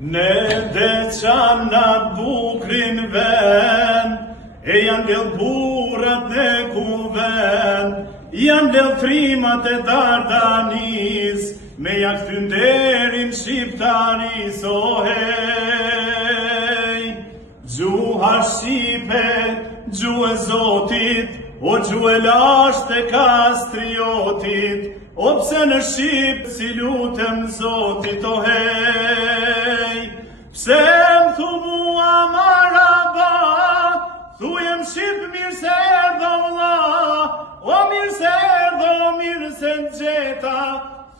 Ne deçanat bukrin ven, e janë del burrat në kuven, janë del frimat e Dardanis, me ja kthyn derin shqiptaris, o hej. Gjuha shqipe, gjuhë e Zotit, o gjuhë e lasht e kastriotit, o pse në Shqip si lutem Zotit, o hej. Pse më thu mua maraba, thujem Shqip mirë se erdho vlla, o mirë se erdho, mirë se nxeta,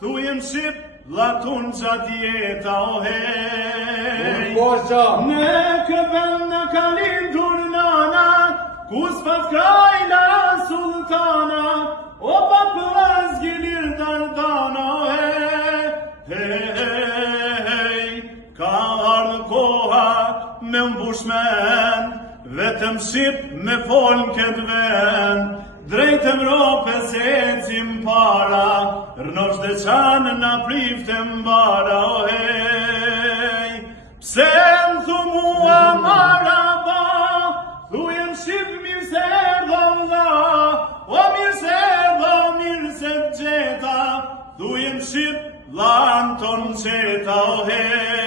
thujem Shqip vllatun gjatë jeta, o hej. Në këven në ka lindur nana, ku s'pat krajla sultana, o pa pëllaz gjilir Dardana, o hej. Ka ardhë koha me mbushmen, vetëm Shqip me folën këtë vend, drejt Evrope se ecim para, rnosh dhe qanë na priftem bara, o hej. Pse më thu mua maraba, thujem Shqip mirë se erdho vlla, o mirë se erdho, mirë se gjeta, thujem Shqip vllanë ton qeta, o hej.